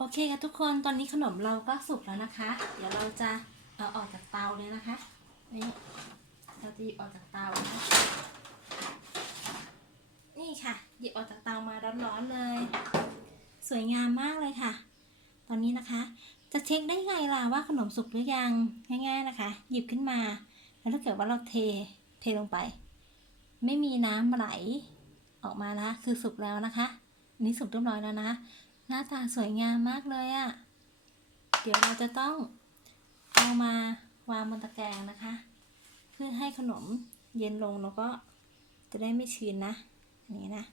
โอเคค่ะทุกคนตอนนี้ขนมเราก็สุกแล้วนะคะ เดี๋ยวเราจะเอาออกจากเตาเลยนะคะนี่เราจะหยิบออกจากเตานะนี่ค่ะ หยิบออกจากเตามาร้อนๆเลย สวยงามมากเลยค่ะ ตอนนี้นะคะ จะเช็คได้ไงล่ะว่าขนมสุกหรือยังง่ายๆนะคะ หยิบขึ้นมา แล้วถ้าเกิดว่าเราเทเทลงไป ไม่มีน้ำไหลออกมานะคือสุกแล้วนะคะนนี้สุกเรียบร้อยแล้วนะ หน้าตาสวยงามมากเลยอะ่ะ เดี๋ยวเราจะต้องเอามาวางบนตะแกรงนะคะ เพื่อให้ขนมเย็นลงแล้วก็จะได้ไม่ชื้นนะอันนี้นะ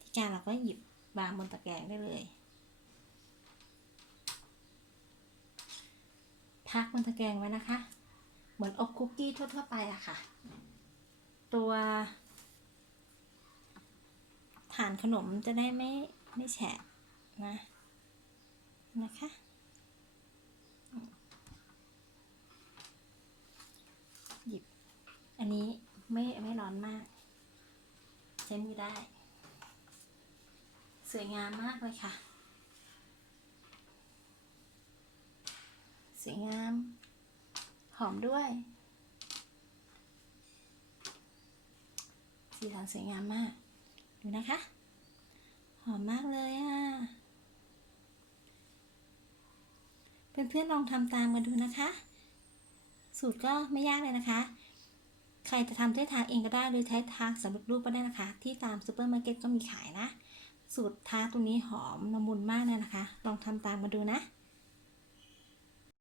ที่การเราก็หยิบวางบนตะแกรงได้เลย พักบนตะแกรงไว้นะคะ เหมือนอบคุกกี้ทั่วๆไปอะค่ะ ตัวฐานขนมจะได้ไม่ไม่แฉะ นะนะคะ หยิบ อันนี้ไม่ไม่ร้อนมาก ใช้มือได้ สวยงามมากเลยค่ะ สวยงาม หอมด้วย สีสันสวยงามมาก ดูนะคะ หอมมากเลยอะ เพื่อนๆลองทำตามกันดูนะคะ สูตรก็ไม่ยากเลยนะคะ ใครจะทำใช้ทางเองก็ได้ หรือใช้ทางสำเร็จรูปก็ได้นะคะ ที่ตามซูเปอร์มาร์เก็ตก็มีขายนะ สูตรทาตรงนี้หอมละมุนมากเลยนะคะ ลองทำตามมาดูนะ